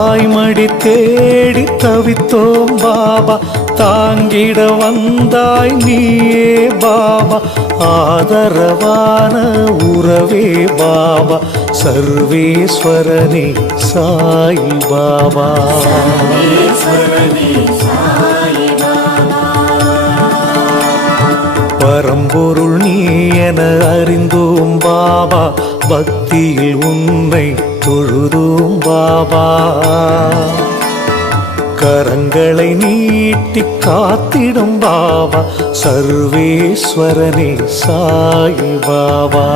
தாய்மடி தேடி தவித்தோம் பாபா, தாங்கிட வந்தாய் நீயே பாபா. ஆதரவான உறவே பாபா, சர்வேஸ்வரனே சாய் பாபா. பரம்பொருள் நீ என அறிந்தோம் பாபா, பக்தியில் உன்னை தொழுதோம் பாபா. கரங்களை நீட்டி காத்திடும் பாபா, சர்வேஸ்வரனே சாய் பாபா.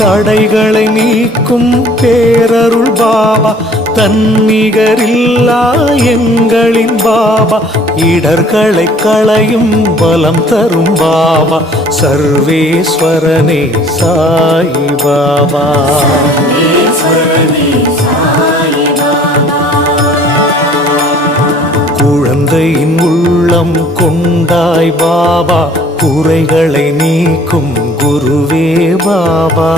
தடைகளை நீக்கும் பேரருள் பாபா, தன்னிகரில்லா எங்களின் பாபா. இடர்களை களையும் பலம் தரும் பாபா, சர்வேஸ்வரனே சாய் பாபா. குழந்தையின் உள்ளம் கொண்டாய் பாபா, குறைகளை நீக்கும் குருவே பாபா.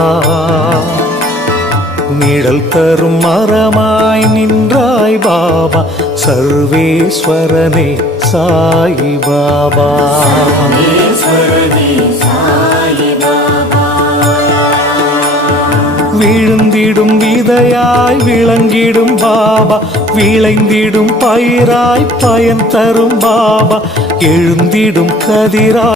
நிழல் தரும் மரமாய் நின்றாய் பாபா, சர்வேஸ்வரனே சாய் பாபா. விழுந்திடும் விதையாய் விளங்கிடும் பாபா, விளைந்திடும் பயிராய் பயன் தரும் பாபா. எழுந்திடும் கதிராய்